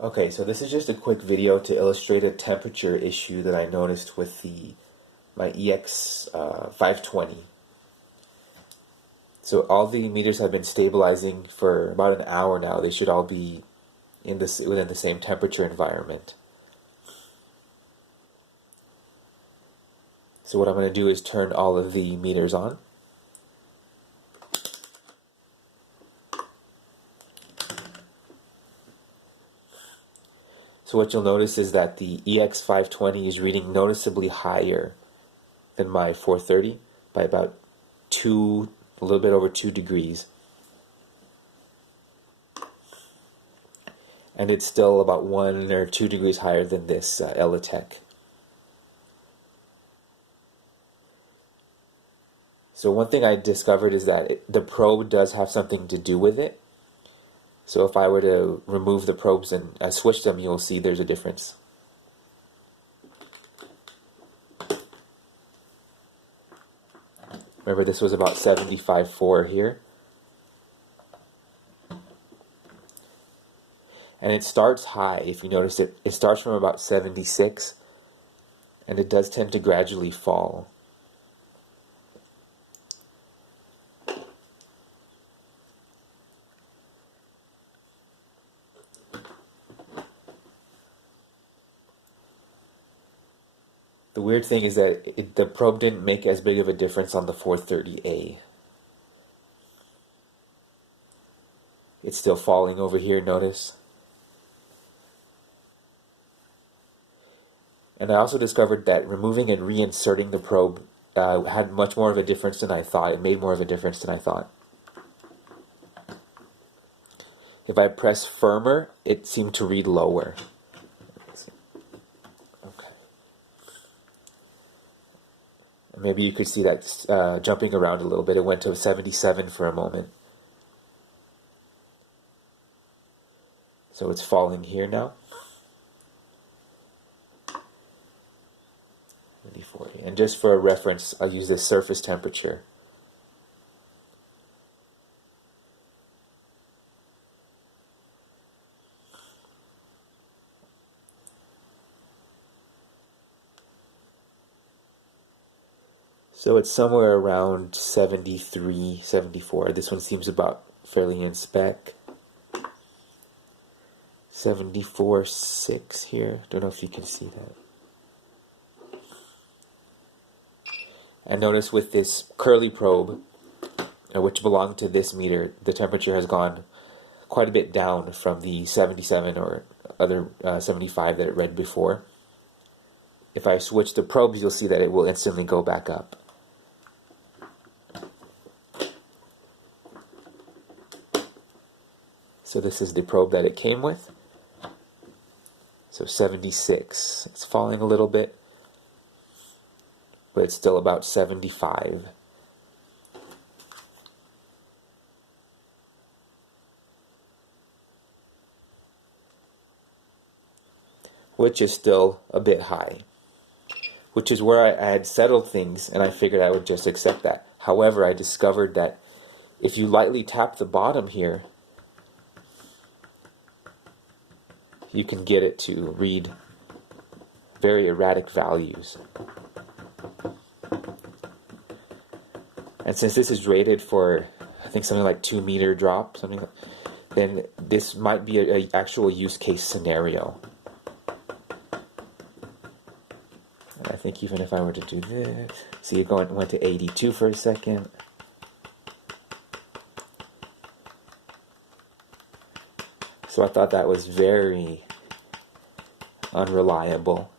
Okay, so this is just a quick video to illustrate a temperature issue that I noticed with my EX520. So all the meters have been stabilizing for about an hour now. They should all be within the same temperature environment. So what I'm going to do is turn all of the meters on. So what you'll notice is that the EX520 is reading noticeably higher than my 430 by about a little bit over 2 degrees. And it's still about 1 or 2 degrees higher than this Extech. So one thing I discovered is that the probe does have something to do with it. So if I were to remove the probes and switch them, you'll see there's a difference. Remember, this was about 75.4 here. And it starts high. If you notice it starts from about 76, and it does tend to gradually fall. The weird thing is that the probe didn't make as big of a difference on the 430A. It's still falling over here, notice? And I also discovered that removing and reinserting the probe had much more of a difference than I thought. It made more of a difference than I thought. If I press firmer, it seemed to read lower. Maybe you could see that jumping around a little bit. It went to 77 for a moment. So it's falling here now. 40. And just for a reference, I'll use this surface temperature. So it's somewhere around 73, 74. This one seems about fairly in spec. 74.6 here. Don't know if you can see that. And notice with this curly probe, which belonged to this meter, the temperature has gone quite a bit down from the 77 or other 75 that it read before. If I switch the probes, you'll see that it will instantly go back up. So this is the probe that it came with. So 76. It's falling a little bit, but it's still about 75. Which is still a bit high. Which is where I had settled things, and I figured I would just accept that. However, I discovered that if you lightly tap the bottom here, you can get it to read very erratic values. And since this is rated for, I think, something like 2 meter drop, then this might be an actual use case scenario. And I think even if I were to do this, see, it went to 82 for a second. So I thought that was very unreliable.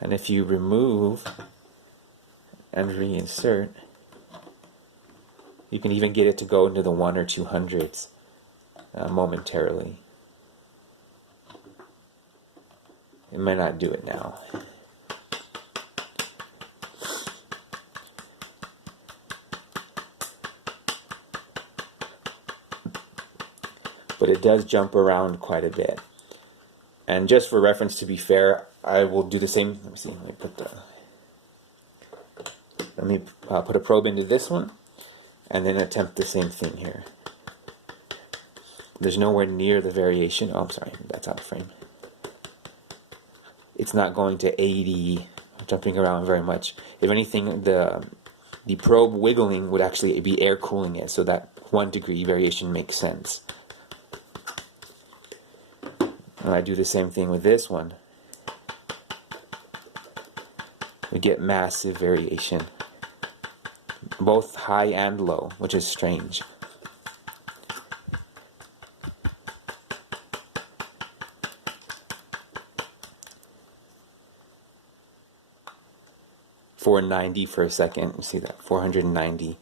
And if you remove and reinsert, you can even get it to go into the 1 or 200s momentarily. It may not do it now. But it does jump around quite a bit. And just for reference, to be fair, I will do the same. Let me see. Let me put a probe into this one, and then attempt the same thing here. there's nowhere near the variation. Oh, I'm sorry, that's out of frame. It's not going to 80, jumping around very much. If anything, the probe wiggling would actually be air cooling it, so that 1 degree variation makes sense. And I do the same thing with this one. We get massive variation, both high and low, which is strange. $490 for a second. You see that? 490.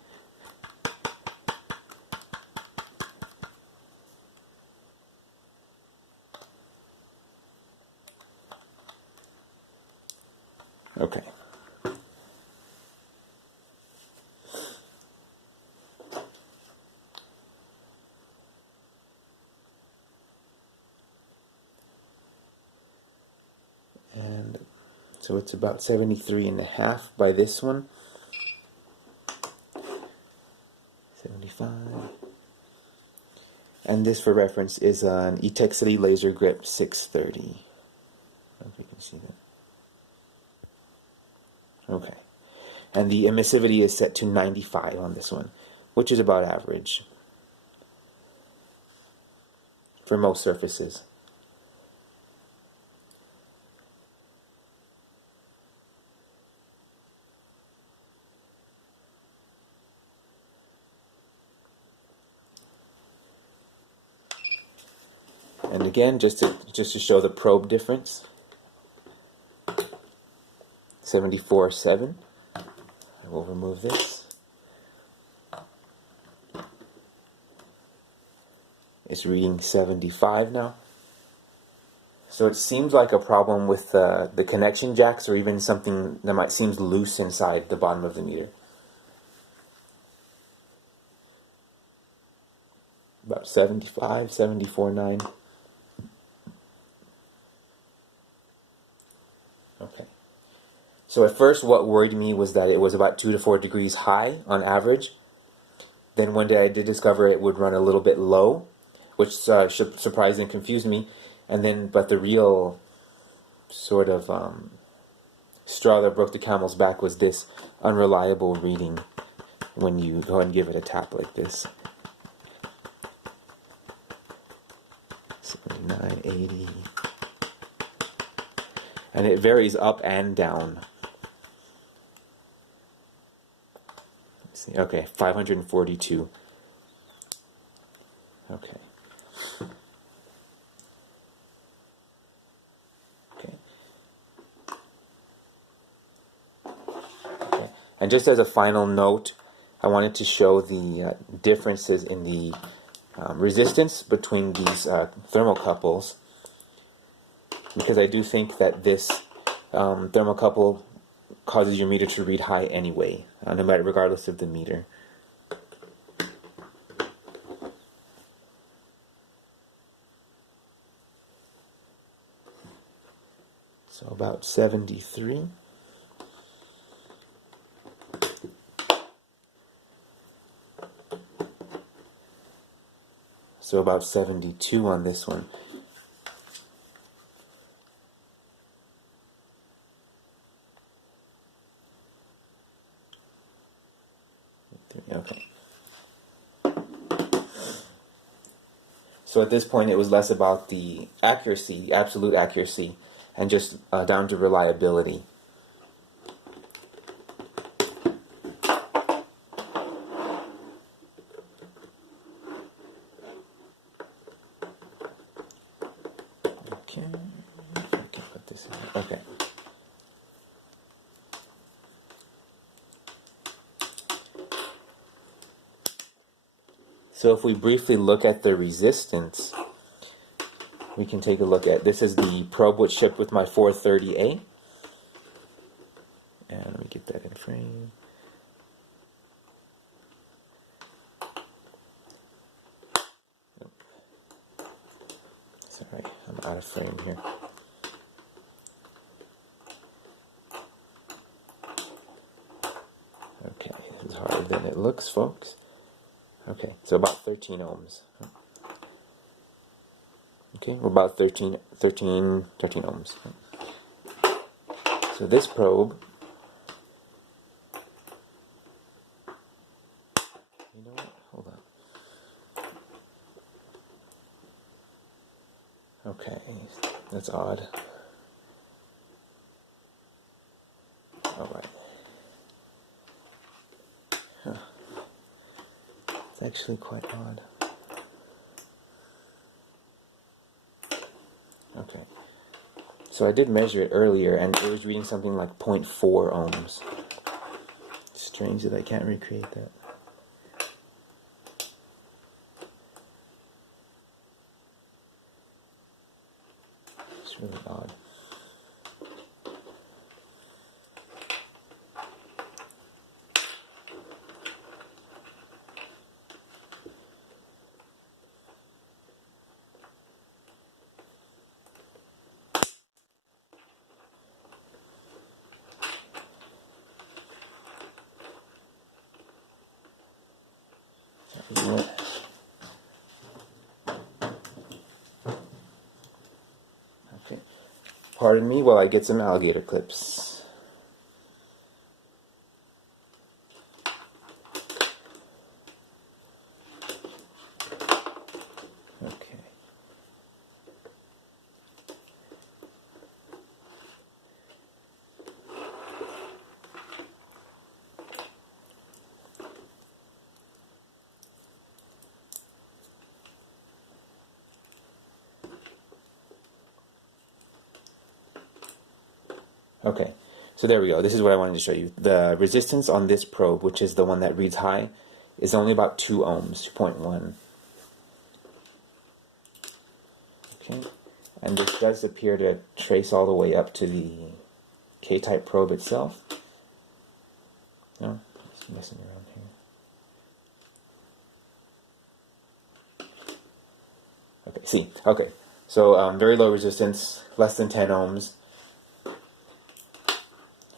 Okay. And so it's about 73.5 by this one. 75. And this, for reference, is an Extech Laser Grip 630. I don't know if you can see that. Okay. And the emissivity is set to 95 on this one, which is about average for most surfaces. And again, just to show the probe difference, 74.7. I will remove this. It's reading 75 now. So it seems like a problem with the connection jacks, or even something that might seem loose inside the bottom of the meter. About 75, 74.9. Okay. So at first what worried me was that it was about 2 to 4 degrees high on average. Then one day I did discover it would run a little bit low, which surprised and confused me. And then, but the real sort of straw that broke the camel's back was this unreliable reading when you go and give it a tap like this. 79, 80. And it varies up and down. Let's see. Okay, 542. Okay. Okay. Okay. And just as a final note, I wanted to show the differences in the resistance between these thermocouples, because I do think that this thermocouple causes your meter to read high anyway, no matter, regardless of the meter. So about 73. So about 72 on this one. Okay. So at this point it was less about the accuracy, absolute accuracy, and just down to reliability. Okay, I can put this in. Okay. So if we briefly look at the resistance, we can take a look at, this is the probe which shipped with my 430A. And let me get that in frame. Sorry, I'm out of frame here. Okay, this is harder than it looks, folks. Okay, so about 13 ohms. Okay, we're about 13 ohms. So this probe, you know what? Hold on. Okay, that's odd. Alright. Huh. It's actually quite odd. Okay. So I did measure it earlier and it was reading something like 0.4 ohms. Strange that I can't recreate that. It's really odd. Okay. Pardon me while I get some alligator clips. Okay. Okay, so there we go. This is what I wanted to show you. The resistance on this probe, which is the one that reads high, is only about 2 ohms, 2.1. Okay, and this does appear to trace all the way up to the K-type probe itself. No, just messing around here. Okay, see, okay, so very low resistance, less than 10 ohms.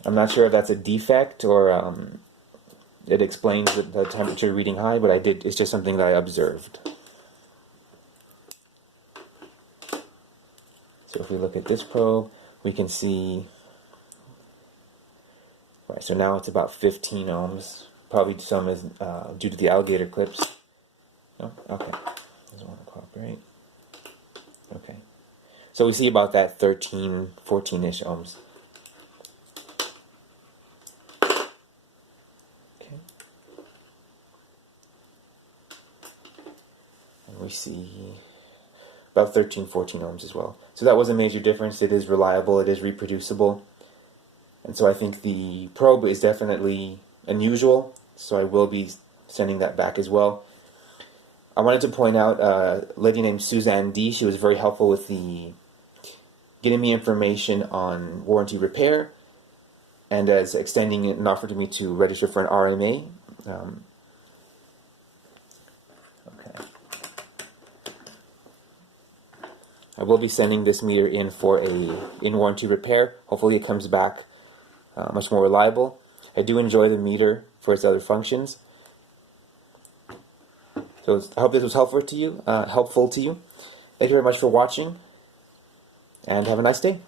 I'm not sure if that's a defect or it explains the temperature reading high, but it's just something that I observed. So if we look at this probe, we can see, right, so now it's about 15 ohms. Probably some is due to the alligator clips. No? Okay. Doesn't want to cooperate. Okay. So we see about that 13, 14-ish ohms. We see about 13, 14 ohms as well. So that was a major difference. It is reliable, it is reproducible. And so I think the probe is definitely unusual, so I will be sending that back as well. I wanted to point out a lady named Suzanne D. She was very helpful with getting me information on warranty repair, and as extending an offer to me to register for an RMA. I will be sending this meter in for a in-warranty repair. Hopefully it comes back much more reliable. I do enjoy the meter for its other functions. So I hope this was helpful to you. Thank you very much for watching, and have a nice day.